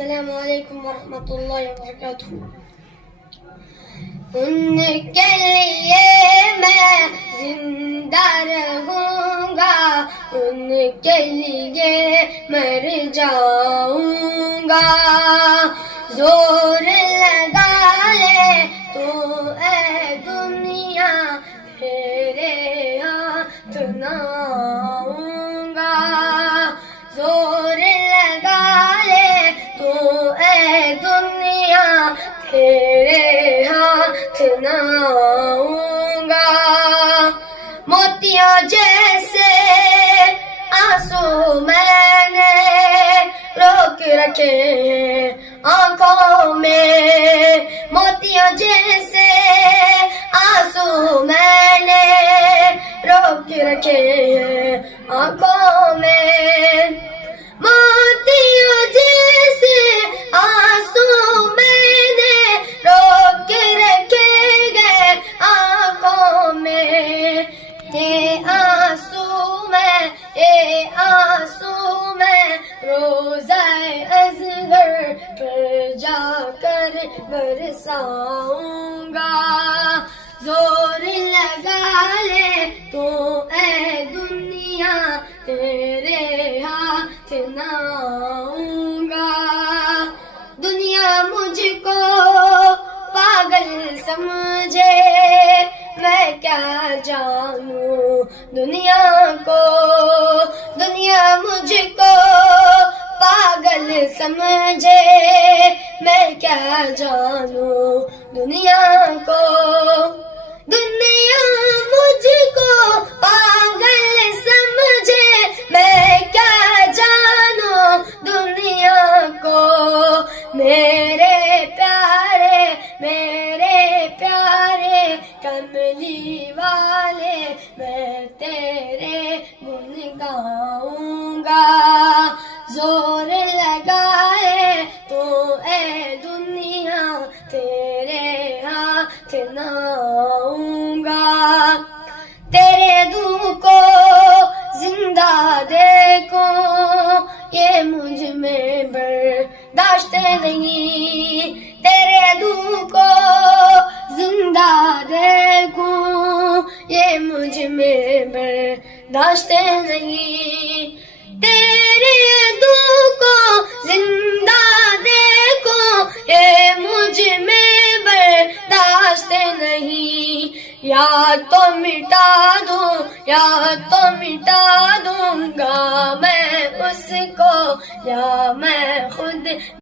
السلام علیکم ورحمۃ اللہ وبرکاتہ۔ ان کے لیے میں زندہ رہوں گا، ان کے لیے مر جاؤں گا۔ زور لگا لے تو اے دنیا، تیرے ہاتھ نہ آؤں گا۔ زور لگا لے تو اے دنیا، تیرے ہاتھ نہ آؤں گا۔ موتیاں جیسے آنسو میں نے روک رکھے ہیں آنکھوں میں، موتیاں جیسے آنسو میں نے روک رکھے ہیں آنکھوں میں۔ موتیاں جیسے آنسو میں نے روک رکھے گئے آنکھوں میں۔ یہ آنسو میں روزہ اصغر پر جا کر برساؤں گا۔ زور لگا لے تو اے دنیا، تیرے ہاتھ نہ آؤں گا۔ دنیا مجھ کو پاگل سمجھے، میں کیا جانوں دنیا کو۔ دنیا مجھ کو پاگل سمجھے، میں کیا جانوں دنیا کو۔ دنیا مجھ کو پاگل سمجھے، میں کیا جانوں دنیا کو۔ میرے پیارے کملی والے، میں تیرے گن گاؤں گا۔ زور لگائے تو اے دنیا، تیرے ہاتھ نہ آؤں گا۔ تیرے دوں کو زندہ دیکھوں، یہ مجھ میں برداشت نہیں۔ تیرے دوں کو زندہ دیکھوں، یہ مجھ میں برداشت نہیں۔ تیرے دوں کو زندہ دیکھوں، یہ مجھ میں برداشت نہیں۔ یا تو مٹا دوں گا میں اس کو، یا میں خود